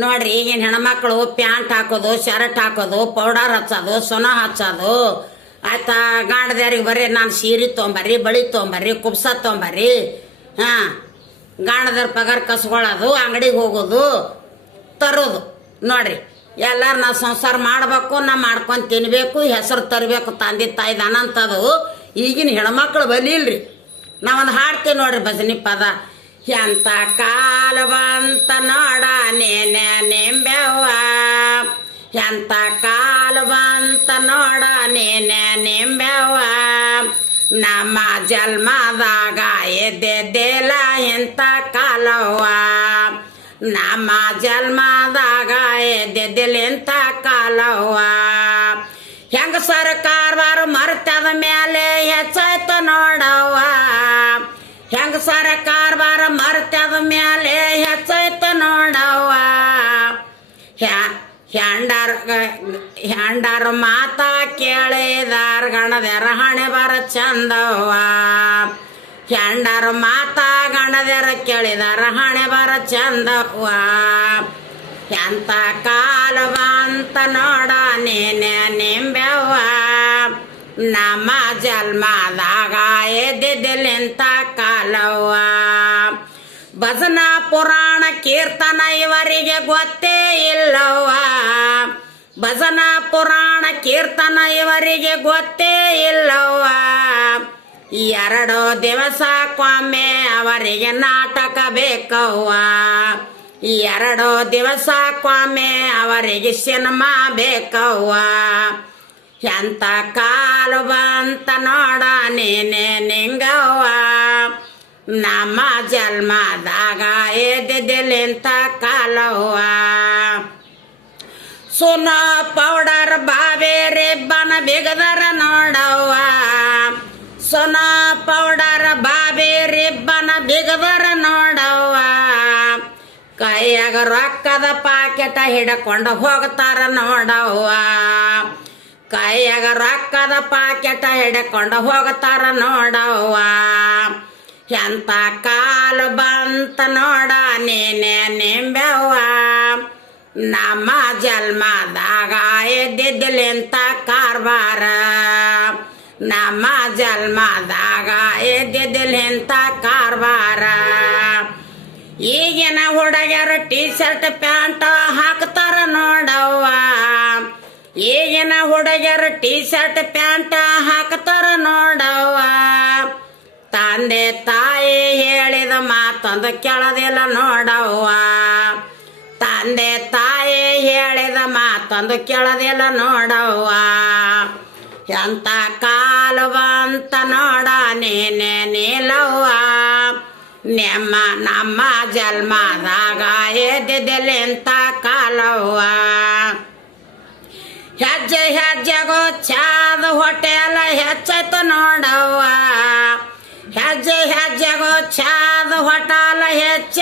ನೋಡ್ರಿ ಈಗಿನ ಹೆಣ್ಮಕ್ಳು ಪ್ಯಾಂಟ್ ಹಾಕೋದು ಶರ್ಟ್ ಹಾಕೋದು ಪೌಡರ್ ಹಚ್ಚೋದು ಸೊನ ಹಚ್ಚೋದು ಆಯ್ತಾ. ಗಾಣದ್ಯಾರಿಗೆ ಬರ್ರಿ ನಾನು ಸೀರೆ ತೊಗೊಂಬರ್ರಿ ಬಳಿ ತೊಗೊಂಬರ್ರಿ ಕುಬ್ಸ ತೊಗೊಂಬರ್ರಿ ಹಾಂ. ಗಾಣದವ್ರ ಪಗಾರ ಕಸ್ಕೊಳ್ಳೋದು ಅಂಗಡಿಗೆ ಹೋಗೋದು ತರೋದು. ನೋಡ್ರಿ ಎಲ್ಲಾರು ನಾವು ಸಂಸಾರ ಮಾಡಬೇಕು ನಾ ಮಾಡ್ಕೊಂಡು ತಿನ್ಬೇಕು ಹೆಸರು ತರಬೇಕು ತಂದೆ ತಾಯಿ ಅನಂತದು ಈಗಿನ ಹೆಣ್ಮಕ್ಳು ಬಲಿಲ್ರಿ. ನಾವೊಂದು ಹಾಡ್ತೀವಿ ನೋಡ್ರಿ ಭಜನಿ ಪದ. ಎಂತ ಕಾಲ ಬಂತ ನೋಡ ನೇನೆ ನಿಂಬೆವ್ವ, ಎಂತ ಕಾಲ ಬಂತ ನೋಡ ನೇನೆ ನಿಂಬೆವ್ವ, ನಮ್ಮ ಜನ್ಮದಾಗ ಎದ್ದೆಲ್ಲ ಎಂತ ಕಾಲವ್ವ, ನಮ್ಮ ಜನ್ಮದಾಗ ಎದ್ದೆಲ್ಲ ಎಂತ ಕಾಲವ್ವ. ಹೆಂಗ ಸರ್ಕಾರವಾರ ಮರ್ತದ ಮೇಲೆ ಹೆಚ್ಚಾಯ್ತ ನೋಡವ್ವ, ಹೆಂಗ ಸರ್ಕಾರವಾರ ಮರ್ತದ ಮೇಲೆ ಹೆಚ್ಚಾಯ್ತ ನೋಡವ್ವ. ಹ್ಯಾಂಡರ್ ಮಾತಾ ಕೇಳಿದಾರ ಗಣದರ ಹಣೆ ಬರ ಚಂದವ್ವ, ಹ್ಯಾಂಡರ್ ಮಾತಾ ಗಣದರ ಕೇಳಿದಾರ ಹಣೆ ಬರ ಚಂದವ್ವ. ಎಂತ ಕಾಲ ಬಂತ ನೋಡ ನೇನೆ ನಿಂಬೆವ್ವ, ನಮ್ಮ ಜನ್ಮದಾಗ ಎದ್ದಿದ್ದೆಂತ ಕಾಲವ್ವ. ಭಜನ ಪುರಾಣ ಕೀರ್ತನ ಇವರಿಗೆ ಗೊತ್ತೇ ಇಲ್ಲವ್ವ, ಭಜನ ಪುರಾಣ ಕೀರ್ತನ ಇವರಿಗೆ ಗೊತ್ತೇ ಇಲ್ಲವ್ವ. 2 ದಿವಸಕ್ಕೊಮ್ಮೆ ಅವರಿಗೆ ನಾಟಕ ಬೇಕವ್ವ, 2 ದಿವಸಕ್ಕೊಮ್ಮೆ ಅವರಿಗೆ ಸಿನಿಮಾ ಬೇಕವ್ವ. ಎಂತ ಕಾಲು ಬಂತ ನೋಡ ನೇನೆ ನಿಂಗವ್ವ, ನಮ್ಮ ಜನ್ಮದಾಗ ಎದ್ದಿದ್ದೆಂತ ಕಾಲವ್ವ. ಸುನ ಪೌಡರ್ ಬಾಬೆ ರಿಬ್ಬನ ಬಿಗದರ ನೋಡವ್ವ, ಸುನ ಪೌಡರ್ ಬಾಬೆ ರಿಬ್ಬನ ಬಿಗದರ ನೋಡವ್ವ. ಕೈಯಾಗ ರೊಕ್ಕದ ಪಾಕೆಟ ಹಿಡ್ಕೊಂಡು ಹೋಗ್ತಾರ ನೋಡವ್ವ, ಕೈಯಾಗ ರೊಕ್ಕದ ಪಾಕೆಟ ಹಿಡ್ಕೊಂಡು ಹೋಗ್ತಾರ ನೋಡವ್ವ. ಎಂತ ಕಾಲು ಬಂತ ನೋಡ ನೇನೆ ನಿಂಬೆವ್ವ, ನಮ್ಮ ಜನ್ಮದಾಗ ಎದ್ದಿದ್ದೆಂತ ಕಾರ್ಬಾರ, ನಮ್ಮ ಜನ್ಮದಾಗ ಎದ್ದಿದ್ದೆಂತ ಕಾರ್ಬಾರ. ಈಗಿನ ಹುಡುಗರು ಟೀ ಶರ್ಟ್ ಪ್ಯಾಂಟ್ ಹಾಕ್ತಾರ ನೋಡವ್ವ, ಈಗಿನ ಹುಡುಗರು ಟೀ ಶರ್ಟ್ ಪ್ಯಾಂಟ್ ಹಾಕ್ತಾರ ನೋಡವ್ವ. ತಂದೆ ತಾಯಿ ಹೇಳಿದ ಮಾತೊಂದು ಕೇಳೋದಿಲ್ಲ ನೋಡವ್ವ, ತಂದೆ ತಾಯಿ ಹೇಳಿದ ಮಾತೊಂದು ಕೇಳೋದಿಲ್ಲ ನೋಡವ್ವ. ಎಂತ ಕಾಲು ಬಂತ ನೋಡ ನೇನೆ ನೀಲವ್ವ, ನಮ್ಮ ಜನ್ಮದಾಗ ಎದ್ದಿದ್ದೆಂತ ಕಾಲವ್ವ. ಹೆಜ್ಜೆ ಹೆಜ್ಜೆಗೋ ಚಾದ ಹೋಟೆಲ್ ಹೆಚ್ಚಾಯ್ತು ನೋಡವ್ವ, ಹೆಜ್ಜೆ ಹೆಜ್ಜೆಗೋ ಚಾದ ಹೋಟೆಲ್ ಹೆಚ್ಚ